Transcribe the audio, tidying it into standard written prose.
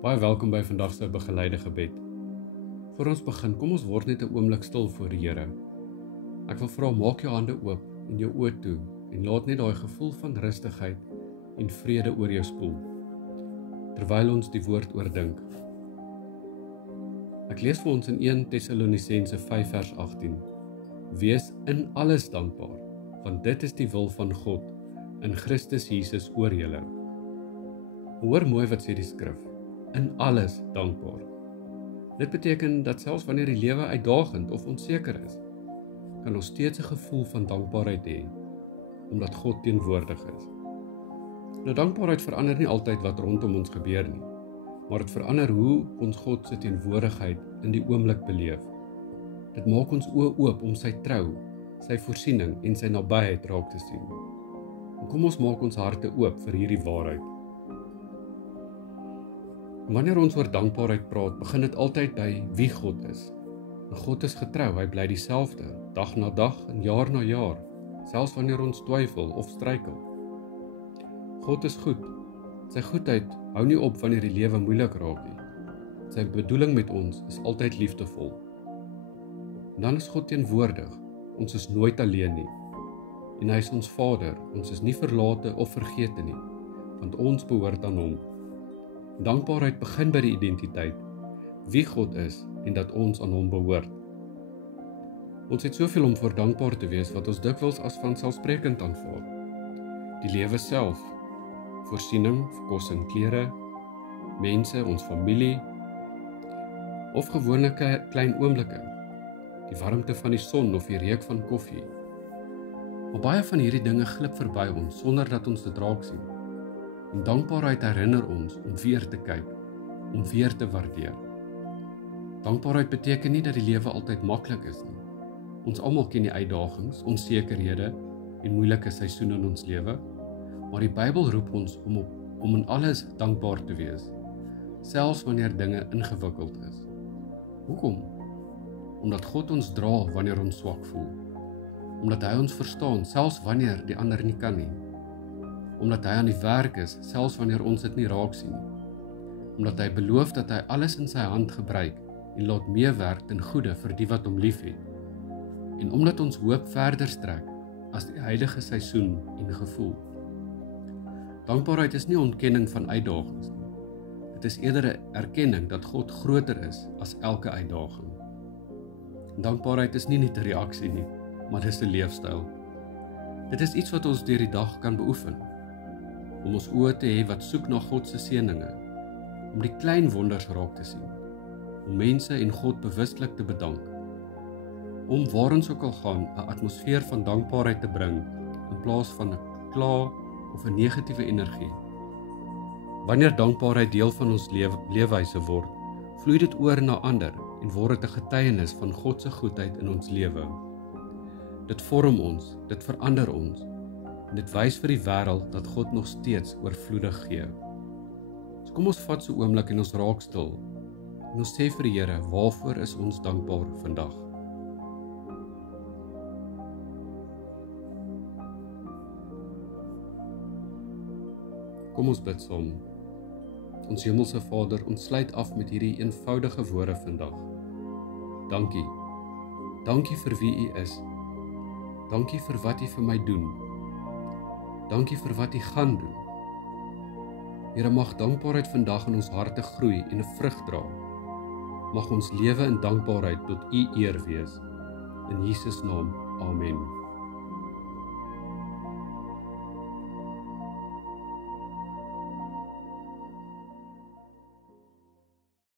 Baie welkom by vandag se begeleide gebed. Voor ons begin, kom ons word net 'n oomblik stil voor die Here. Ek wil vra, maak jou hande oop en jou oë toe en laat net daai gevoel van rustigheid en vrede oor jou spoel, terwyl ons die woord oordink. Ek lees vir ons in 1 Tessalonisense 5 vers 18. Wees in alles dankbaar, want dit is die wil van God in Christus Jesus oor julle. Hoor mooi wat sê die skrif. In alles dankbaar. Dit beteken dat selfs wanneer die lewe uitdagend of onseker is, kan ons steeds 'n gevoel van dankbaarheid hê, omdat God teenwoordig is. Nou, dankbaarheid verander nie altyd wat rondom ons gebeur nie, maar dit verander hoe ons God se teenwoordigheid in die oomblik beleef. Dit maak ons oë oop om sy trou, sy voorsiening en sy nabyheid raak te sien. En kom ons maak ons harte oop vir hierdie waarheid. Wanneer ons oor dankbaarheid praat, begin dit altyd by wie God is. En God is getrou, hy bly dieselfde, dag na dag en jaar na jaar, selfs wanneer ons twyfel of struikel. God is goed. Sy goedheid hou nie op wanneer die lewe moeilik raak nie. Sy bedoeling met ons is altyd liefdevol. En dan is God teenwoordig, ons is nooit alleen nie. En hy is ons Vader, ons is nie verlate of vergete nie, want ons behoort aan hom. Dankbaarheid begin by die identiteit, wie God is en dat ons aan hom behoort. Ons het soveel om voor dankbaar te wees wat ons dikwels as vanselfsprekend aanvaar. Die lewe self, voorsiening, vir kos en klere, mense, ons familie, of gewone klein oomblikke, die warmte van die son of die reuk van koffie. Maar baie van hierdie dinge glip verby ons sonder dat ons dit raak sien. En dankbaarheid herinner ons om weer te kyk, om weer te waardeer. Dankbaarheid beteken nie dat die lewe altyd maklik is nie. Ons almal ken die uitdagings, onsekerhede en moeilike seisoene in ons lewe, maar die Bybel roep ons om in alles dankbaar te wees, selfs wanneer dinge ingewikkeld is. Hoekom? Omdat God ons dra wanneer ons swak voel, omdat hy ons verstaan, selfs wanneer die ander nie kan nie, omdat hy aan die werk is, selfs wanneer ons dit nie raak sien nie, omdat hy beloof dat hy alles in sy hand gebruik en laat meewerk ten goeie vir die wat hom liefhet, en omdat ons hoop verder strek as die huidige seisoen en gevoel. Dankbaarheid is nie ontkenning van uitdagings nie. Dit is eerder 'n erkenning dat God groter is as elke uitdaging. Dankbaarheid is nie net 'n reaksie nie, maar dis 'n leefstyl. Dit is iets wat ons deur die dag kan beoefen, om ons oë te hê wat soek na God se seëninge, om die klein wonders raak te sien, om mense en God bewustelik te bedank, om waar ons ook al gaan 'n atmosfeer van dankbaarheid te bring, in plaas van 'n kla of 'n negatiewe energie. Wanneer dankbaarheid deel van ons leefwyse word, vloei dit oor na ander en word dit 'n getuienis van God se goedheid in ons lewe. Dit vorm ons, dit verander ons, en dit wys vir die wêreld dat God nog steeds oorvloedig gee. So kom ons vat so 'n oomblik en ons raak stil, en ons sê vir die Here, waarvoor is ons dankbaar vandag? Kom ons bid saam. Ons hemelse Vader, ons sluit af met hierdie eenvoudige woorde vandag. Dankie. Dankie vir wie U is. Dankie vir wat U vir my doen. Dankie vir wat U gaan doen. Here, mag dankbaarheid vandag in ons harte groei en 'n vrug dra. Mag ons lewe in dankbaarheid tot U eer wees. In Jesus naam, amen.